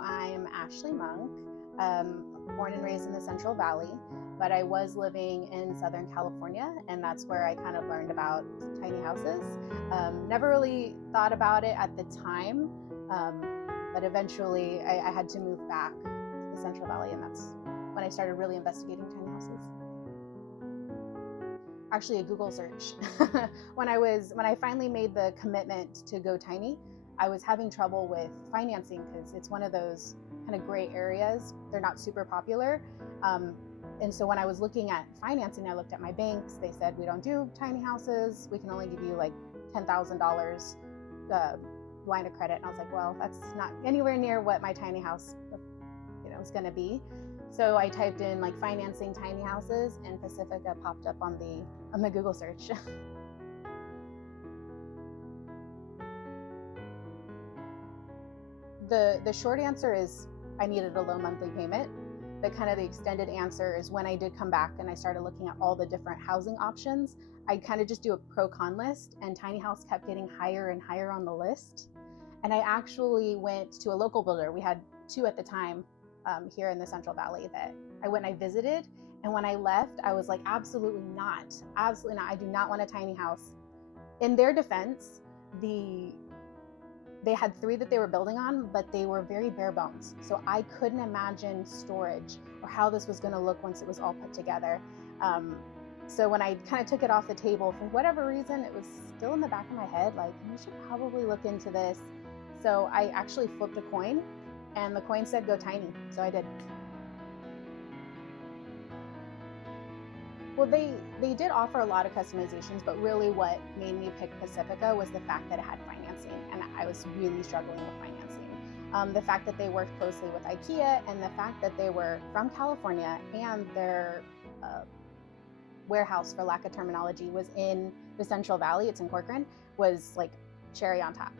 I'm Ashley Monk, born and raised in the Central Valley, but I was living in Southern California, and that's where I kind of learned about tiny houses. Never really thought about it at the time, but eventually I had to move back to the Central Valley, and that's when I started really investigating tiny houses. Actually, a Google search. When I finally made the commitment to go tiny, I was having trouble with financing because it's one of those kind of gray areas. They're not super popular. And so when I was looking at financing, I looked at my banks. They said, we don't do tiny houses. We can only give you like $10,000 line of credit. And I was like, well, that's not anywhere near what my tiny house, is going to be. So I typed in like financing tiny houses, and Pacifica popped up on the Google search. The short answer is I needed a low monthly payment. The kind of the extended answer is when I did come back and I started looking at all the different housing options, I kind of just do a pro-con list, and tiny house kept getting higher and higher on the list. And I actually went to a local builder. We had two at the time here in the Central Valley that I went and I visited. And when I left, I was like, absolutely not. Absolutely not. I do not want a tiny house. In their defense, they had 3 that they were building on, but they were very bare bones. So I couldn't imagine storage or how this was going to look once it was all put together. So when I kind of took it off the table, for whatever reason, it was still in the back of my head, like, you should probably look into this. So I actually flipped a coin, and the coin said go tiny. So I did. Well, they did offer a lot of customizations, but really what made me pick Pacifica was the fact that it had financing, and I was really struggling with financing. The fact that they worked closely with IKEA, and the fact that they were from California, and their warehouse, for lack of terminology, was in the Central Valley, it's in Corcoran, was like cherry on top.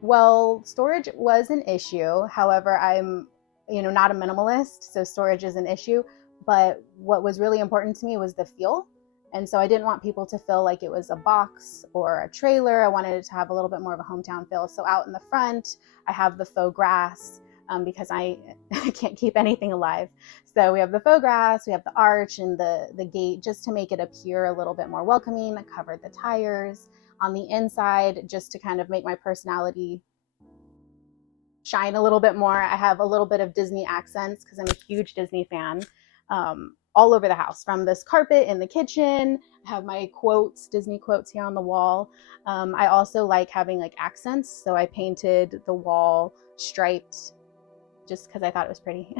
Well, storage was an issue. However, I'm, not a minimalist, so storage is an issue. But what was really important to me was the feel. And so I didn't want people to feel like it was a box or a trailer. I wanted it to have a little bit more of a hometown feel. So out in the front, I have the faux grass because I can't keep anything alive. So we have the faux grass, we have the arch and the gate just to make it appear a little bit more welcoming. I covered the tires on the inside just to kind of make my personality shine a little bit more. I have a little bit of Disney accents because I'm a huge Disney fan. All over the house, from this carpet in the kitchen. I have my quotes, Disney quotes here on the wall. I also like having like accents. So I painted the wall striped just because I thought it was pretty.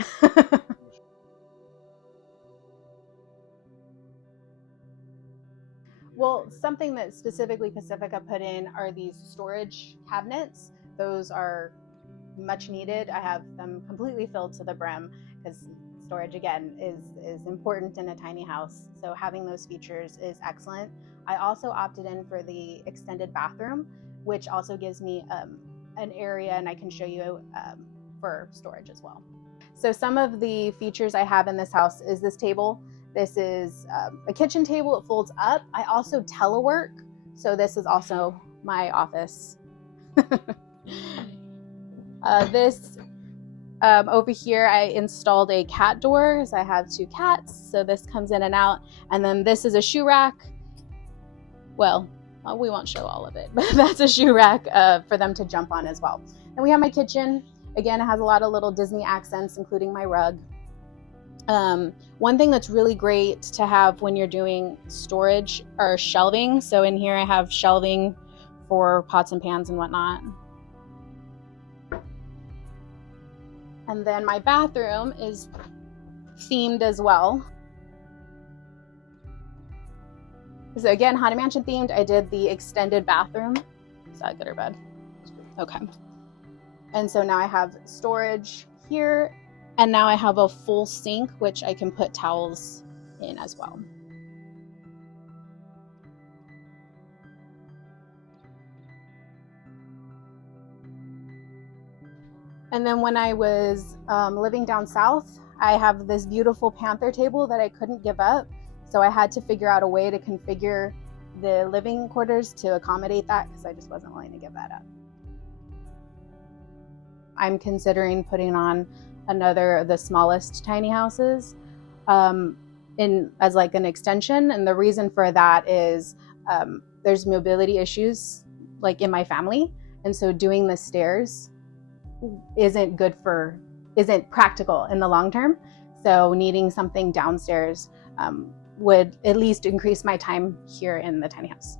Well, something that specifically Pacifica put in are these storage cabinets. Those are much needed. I have them completely filled to the brim because storage, again, is important in a tiny house. So having those features is excellent. I also opted in for the extended bathroom, which also gives me an area, and I can show you for storage as well. So some of the features I have in this house is this table. This is a kitchen table. It folds up. I also telework. So this is also my office. This over here, I installed a cat door because I have 2 cats. So this comes in and out. And then this is a shoe rack. Well, we won't show all of it, but that's a shoe rack for them to jump on as well. And we have my kitchen. Again, it has a lot of little Disney accents, including my rug. One thing that's really great to have when you're doing storage are shelving. So in here I have shelving for pots and pans and whatnot. And then my bathroom is themed as well. So again, Haunted Mansion themed. I did the extended bathroom. Is that good or bad? Okay. And so now I have storage here. And now I have a full sink, which I can put towels in as well. And then when I was living down south, I have this beautiful panther table that I couldn't give up. So I had to figure out a way to configure the living quarters to accommodate that because I just wasn't willing to give that up. I'm considering putting on another of the smallest tiny houses as like an extension. And the reason for that is there's mobility issues like in my family. And so doing the stairs isn't practical in the long term. So needing something downstairs would at least increase my time here in the tiny house.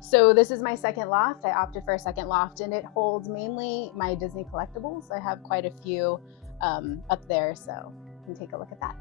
So this is my second loft. I opted for a second loft, and it holds mainly my Disney collectibles. I have quite a few up there, so you can take a look at that.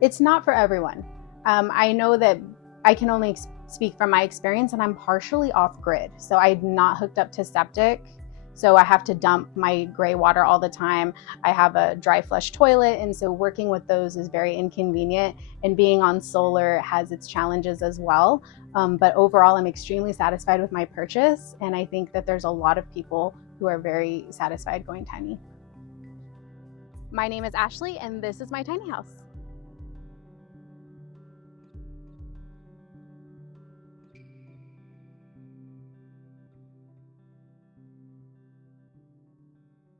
It's not for everyone. I know that I can only speak from my experience, and I'm partially off grid. So I'm not hooked up to septic. So I have to dump my gray water all the time. I have a dry flush toilet, and so working with those is very inconvenient, and being on solar has its challenges as well. But overall, I'm extremely satisfied with my purchase, and I think that there's a lot of people who are very satisfied going tiny. My name is Ashley, and this is my tiny house.